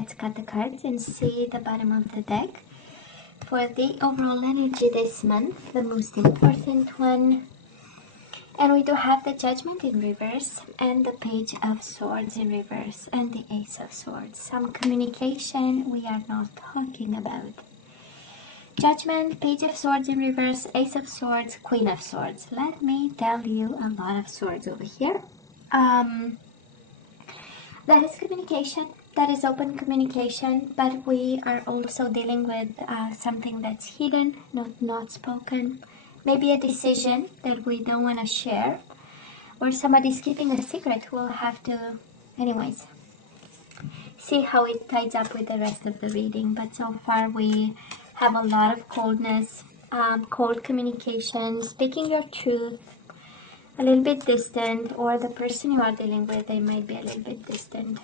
Let's cut the cards and see the bottom of the deck for the overall energy this month, the most important one. And we do have the Judgment in reverse and the Page of Swords in reverse and the Ace of Swords. Some communication we are not talking about. Judgment, Page of Swords in reverse, Ace of Swords, Queen of Swords. Let me tell you a lot of swords over here. That is communication. That is open communication, but we are also dealing with something that's hidden, not spoken. Maybe a decision that we don't want to share, or somebody's keeping a secret. We'll have to, anyways, see how it ties up with the rest of the reading. But so far we have a lot of coldness, cold communication, speaking your truth, a little bit distant, or the person you are dealing with, they might be a little bit distant,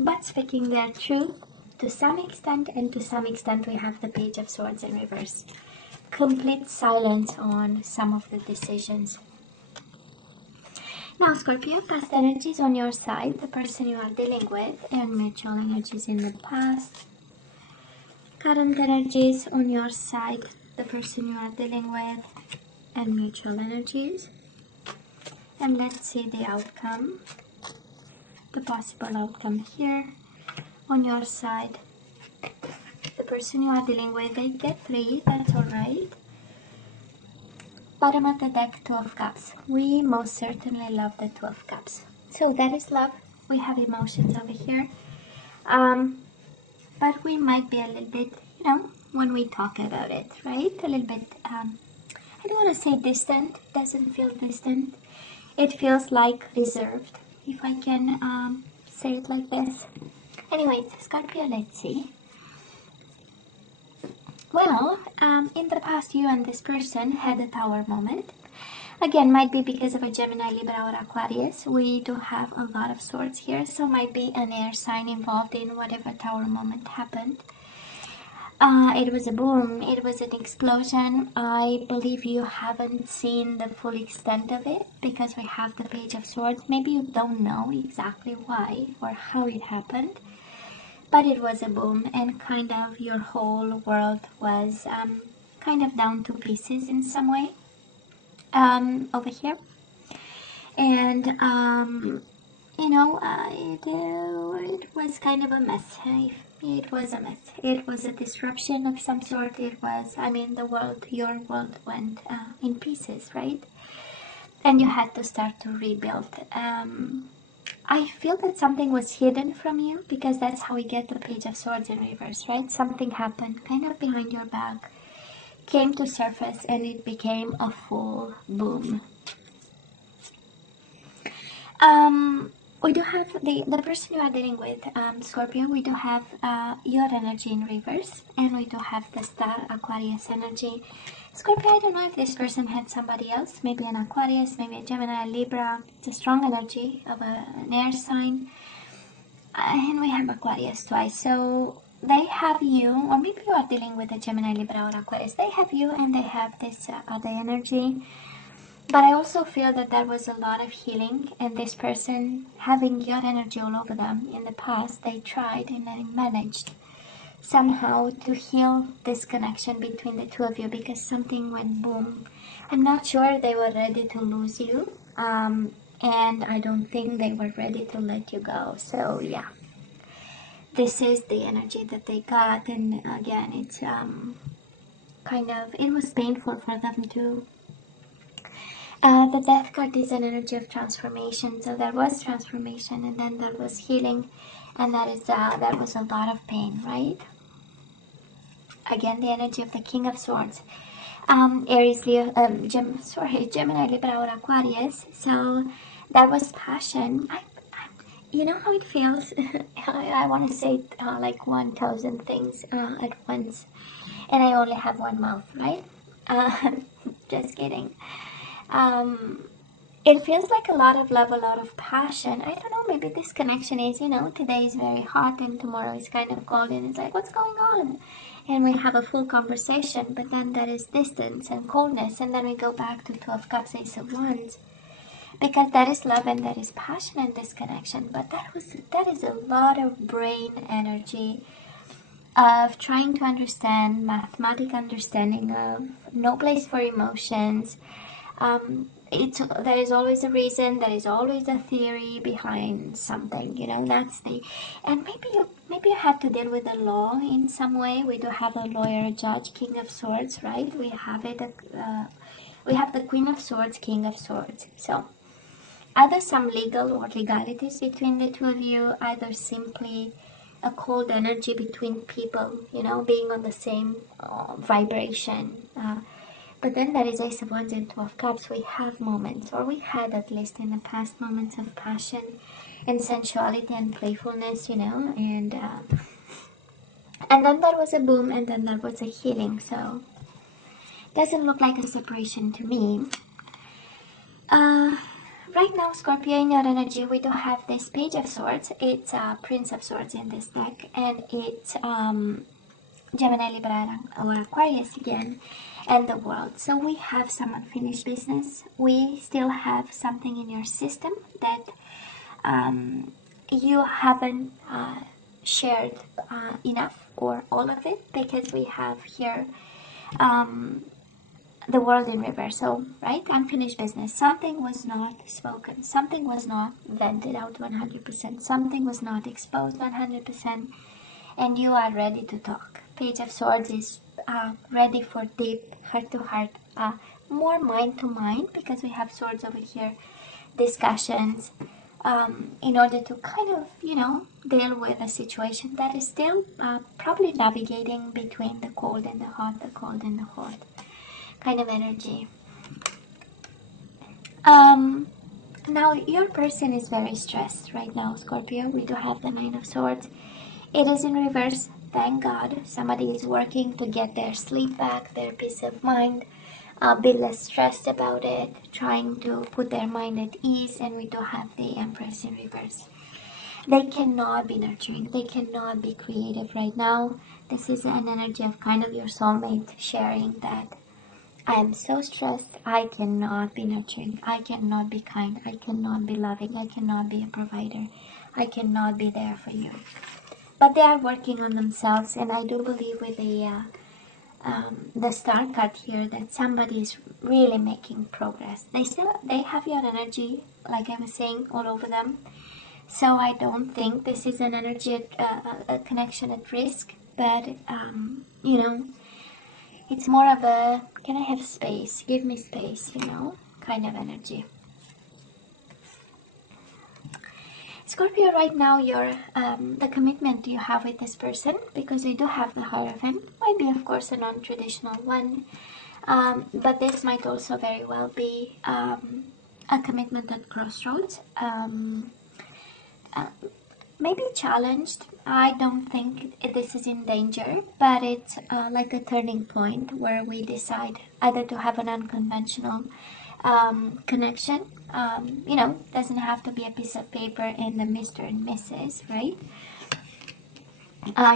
but speaking their truth to some extent, and to some extent we have the Page of Swords in reverse. Complete silence on some of the decisions. Now, Scorpio, past energies on your side, the person you are dealing with, and mutual energies in the past. Current energies on your side, the person you are dealing with, and mutual energies. And let's see the outcome. The possible outcome here on your side, the person you are dealing with, they get 3, that's alright. Bottom of the deck, 2 of Cups. We most certainly love the 2 of Cups. So that is love. We have emotions over here. But we might be a little bit, when we talk about it, right? A little bit, I don't want to say distant. It doesn't feel distant. It feels like reserved, if I can say it like this. Anyways, Scorpio, let's see. Well, in the past, you and this person had a Tower moment. Again, might be because of a Gemini, Libra, or Aquarius. We do have a lot of swords here, so might be an air sign involved in whatever Tower moment happened. It was a boom, it was an explosion. I believe you haven't seen the full extent of it because we have the Page of Swords. Maybe you don't know exactly why or how it happened, but it was a boom, and kind of your whole world was kind of down to pieces in some way over here. And it was kind of a mess. It was a mess. It was a disruption of some sort. It was, your world went in pieces, right? And you had to start to rebuild. I feel that something was hidden from you, because that's how we get the Page of Swords in reverse, right? Something happened kind of behind your back, came to surface, and it became a full boom. We do have the person you are dealing with, Scorpio. We do have your energy in reverse, and we do have the Star Aquarius energy. Scorpio, I don't know if this person had somebody else, maybe an Aquarius, maybe a Gemini, a Libra. It's a strong energy of an air sign. And we have Aquarius twice. So they have you, or maybe you are dealing with a Gemini, Libra, or Aquarius. They have you, and they have this other energy. But I also feel that there was a lot of healing, and this person having your energy all over them in the past, they tried and they managed somehow to heal this connection between the two of you, because something went boom. I'm not sure they were ready to lose you, and I don't think they were ready to let you go. So yeah, this is the energy that they got, and again, it's it was painful for them too. The Death card is an energy of transformation, so there was transformation, and then there was healing, and that was a lot of pain, right? Again, the energy of the King of Swords, Aries, Gemini, Libra, or Aquarius. So that was passion. You know how it feels. I want to say like 1,000 things at once, and I only have one mouth, right? Just kidding. It feels like a lot of love, a lot of passion. I don't know, maybe this connection is, today is very hot and tomorrow is kind of cold, and it's like, what's going on? And we have a full conversation, but then there is distance and coldness, and then we go back to 2 of Cups, Ace of Wands. because that is love and that is passion and this connection. But that is a lot of brain energy of trying to understand, mathematical understanding of no place for emotions. There is always a reason, there is always a theory behind something, you know. That's the, and maybe you have to deal with the law in some way. We do have a lawyer, a judge, King of Swords, right? We have it. We have the Queen of Swords, King of Swords. So either some legal or legalities between the two of you, either simply a cold energy between people, you know, being on the same vibration. But then there is Ace of Wands and Two of Cups. We have moments, or we had at least in the past, moments of passion and sensuality and playfulness, you know, and then there was a boom, and then there was a healing. So doesn't look like a separation to me. Right now, Scorpio, in your energy, we do have this Page of Swords. It's Prince of Swords in this deck, and it's Gemini, Libra, or Aquarius again, and the World. So we have some unfinished business. We still have something in your system that you haven't shared enough, or all of it, because we have here the World in reverse. So, right, unfinished business. Something was not spoken. Something was not vented out 100%. Something was not exposed 100%. And you are ready to talk. Page of Swords is ready for deep heart-to-heart, more mind-to-mind, because we have swords over here, discussions, in order to kind of, you know, deal with a situation that is still probably navigating between the cold and the hot, the cold and the hot kind of energy. Now, your person is very stressed right now, Scorpio. We do have the Nine of Swords. It is in reverse. Thank God somebody is working to get their sleep back, their peace of mind, be less stressed about it, trying to put their mind at ease. And we do have the Empress in reverse. They cannot be nurturing. They cannot be creative right now. This is an energy of kind of your soulmate sharing that I am so stressed, I cannot be nurturing, I cannot be kind, I cannot be loving, I cannot be a provider, I cannot be there for you. But they are working on themselves, and I do believe with the Star card here that somebody is really making progress. They have your energy, like I was saying, all over them. So I don't think this is an energy, a connection at risk, but you know, it's more of a, can I have space? Give me space, you know, kind of energy. Scorpio, right now, your the commitment you have with this person, because we do have the Hierophant, might be, of course, a non-traditional one, but this might also very well be a commitment at crossroads. Maybe challenged. I don't think this is in danger, but it's like a turning point where we decide either to have an unconventional connection. You know, doesn't have to be a piece of paper and the Mr. and Mrs., right?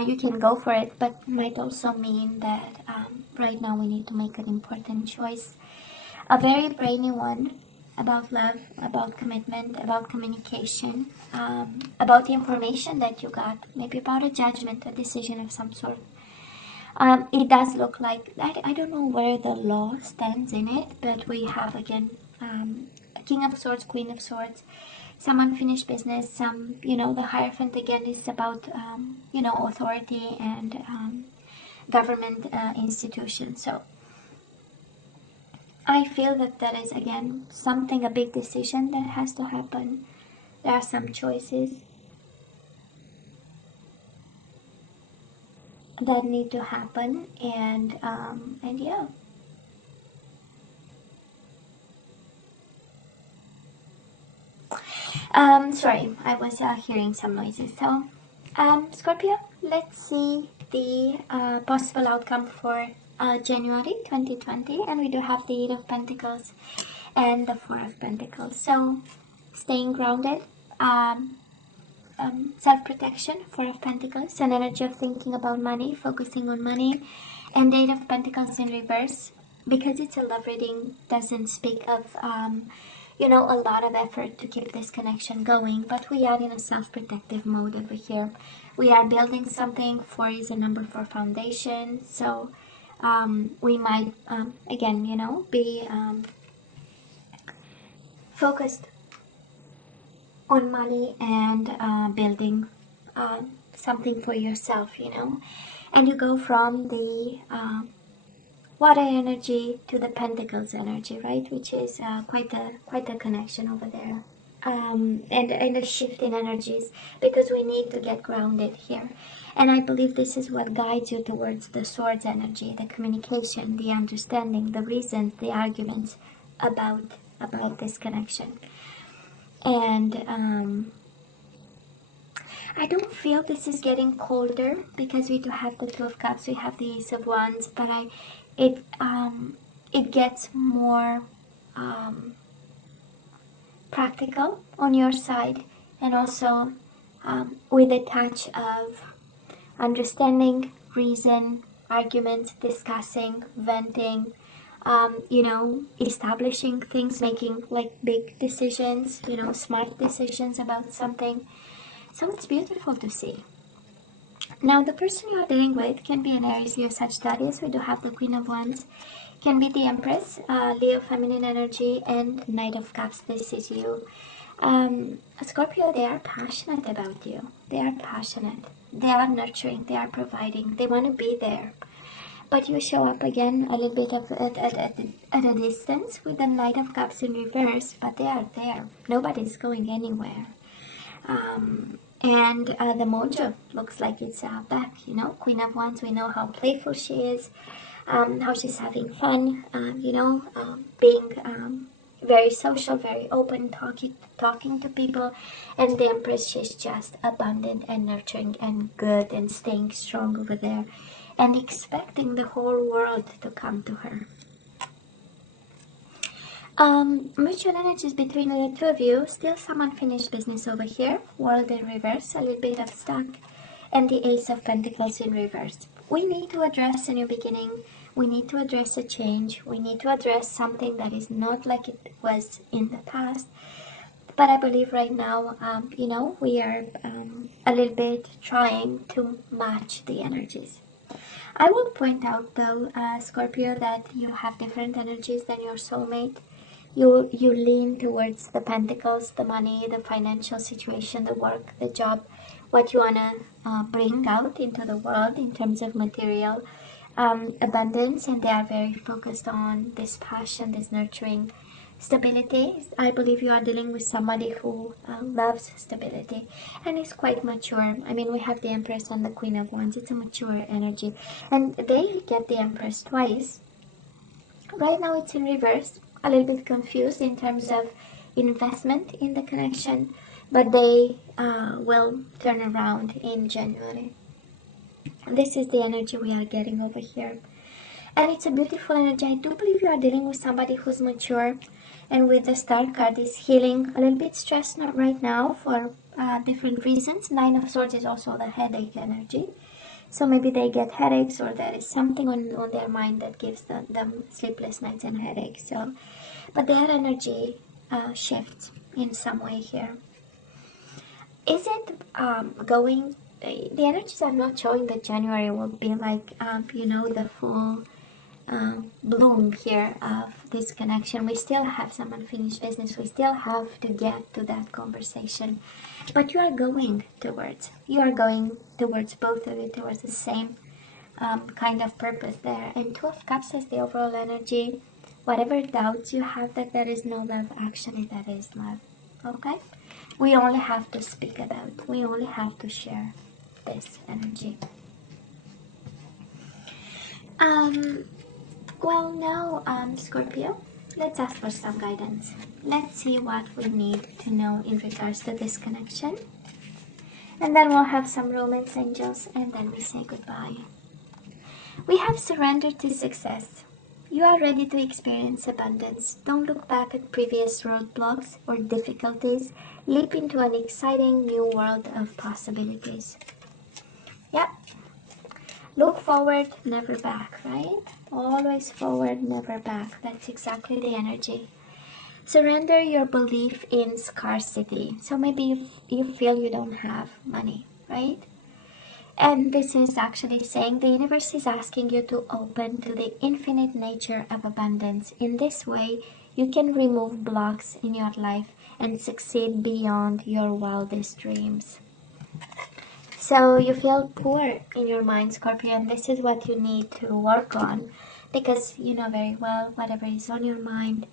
You can go for it, but might also mean that right now we need to make an important choice. A very brainy one, about love, about commitment, about communication, about the information that you got, maybe about a judgment, a decision of some sort. It does look like, I don't know where the law stands in it, but we have again King of Swords, Queen of Swords, some unfinished business, some, you know, the Hierophant again is about, you know, authority and government institutions. So I feel that there is again something, a big decision that has to happen. There are some choices that need to happen, and yeah. Sorry, I was hearing some noises. So, Scorpio, let's see the possible outcome for January 2020, and we do have the Eight of Pentacles and the Four of Pentacles. So, staying grounded, self-protection, Four of Pentacles, an energy of thinking about money, focusing on money, and Eight of Pentacles in reverse, because it's a love reading, doesn't speak of you know, a lot of effort to keep this connection going, but we are in a self-protective mode over here. We are building something. 4 is a number for foundation, so we might, again, you know, be focused on money and building something for yourself, you know. And you go from the water energy to the pentacles energy, right, which is quite a connection over there, and a shift in energies, because we need to get grounded here. And I believe this is what guides you towards the swords energy, the communication, the understanding, the reasons, the arguments about this connection. And I don't feel this is getting colder, because we do have the Two of Cups, we have the Ace of Wands, but it gets more practical on your side, and also with a touch of understanding, reason, arguments, discussing, venting, you know, establishing things, making like big decisions, you know, smart decisions about something. So it's beautiful to see. Now, the person you are dealing with can be an Aries, Leo, Sagittarius. We do have the Queen of Wands. Can be the Empress, Leo, feminine energy, and Knight of Cups. This is you. Scorpio, they are passionate about you. They are passionate. They are nurturing. They are providing. They want to be there. But you show up again a little bit at a distance with the Knight of Cups in reverse, but they are there. Nobody's going anywhere. And the mojo looks like it's back, you know. Queen of Wands, we know how playful she is, how she's having fun, you know, being very social, very open, talking to people. And the Empress, she's just abundant and nurturing and good and staying strong over there and expecting the whole world to come to her. Mutual energies between the two of you. Still some unfinished business over here. World in reverse, a little bit of stuck, and the Ace of Pentacles in reverse. We need to address a new beginning. We need to address a change. We need to address something that is not like it was in the past. But I believe right now, you know, we are a little bit trying to match the energies. I will point out though, Scorpio, that you have different energies than your soulmate. You lean towards the pentacles, the money, the financial situation, the work, the job, what you want to bring out into the world in terms of material abundance, and they are very focused on this passion, this nurturing, stability. I believe you are dealing with somebody who loves stability and is quite mature. I mean, we have the Empress and the Queen of Wands. It's a mature energy, and they get the Empress twice. Right now it's in reverse, a little bit confused in terms of investment in the connection, but they will turn around in January. This is the energy we are getting over here, and it's a beautiful energy. I do believe you are dealing with somebody who's mature, and with the Star card is healing, a little bit stressed not right now for different reasons. Nine of Swords is also the headache energy. So maybe they get headaches, or there is something on their mind that gives them sleepless nights and headaches. So, but their energy shifts in some way here. Is it going? The energies are not showing that January will be like, you know, the full bloom here of this connection. We still have some unfinished business. We still have to get to that conversation. But you are going towards both of you, towards the same kind of purpose there. And Two of Cups is the overall energy. Whatever doubts you have that there is no love, actually that is love. Okay? We only have to speak about, we only have to share this energy. Well, now, Scorpio, let's ask for some guidance. Let's see what we need to know in regards to this connection. And then we'll have some romance angels, and then we say goodbye. We have surrendered to success. You are ready to experience abundance. Don't look back at previous roadblocks or difficulties. Leap into an exciting new world of possibilities. Yep. Look forward, never back, right? Always forward, never back. That's exactly the energy. Surrender your belief in scarcity. So maybe you feel you don't have money, right? And this is actually saying the universe is asking you to open to the infinite nature of abundance. In this way, you can remove blocks in your life and succeed beyond your wildest dreams. So you feel poor in your mind, Scorpio, and this is what you need to work on, because you know very well whatever is on your mind,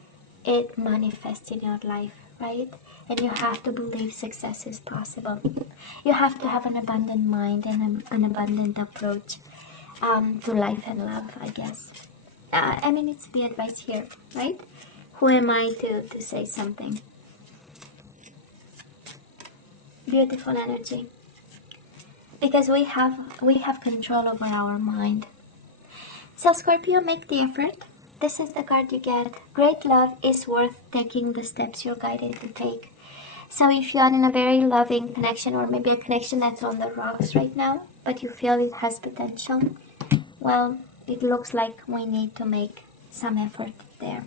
it manifests in your life, right? And you have to believe success is possible. You have to have an abundant mind and an abundant approach to life and love, I guess. I mean, it's the advice here, right? Who am I to say something? Beautiful energy. Because we have control over our mind. So Scorpio, make the effort. This is the card you get. Great love is worth taking the steps you're guided to take. So if you are in a very loving connection, or maybe a connection that's on the rocks right now, but you feel it has potential, well, it looks like we need to make some effort there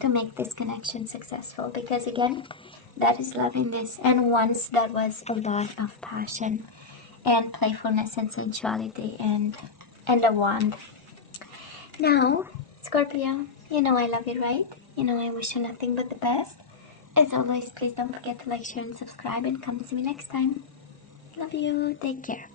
to make this connection successful. Because again, that is love in this. And once that was a lot of passion and playfulness and sensuality and a wand. Now, Scorpio, you know I love you, right? You know I wish you nothing but the best. As always, please don't forget to like, share, and subscribe, and come see me next time. Love you. Take care.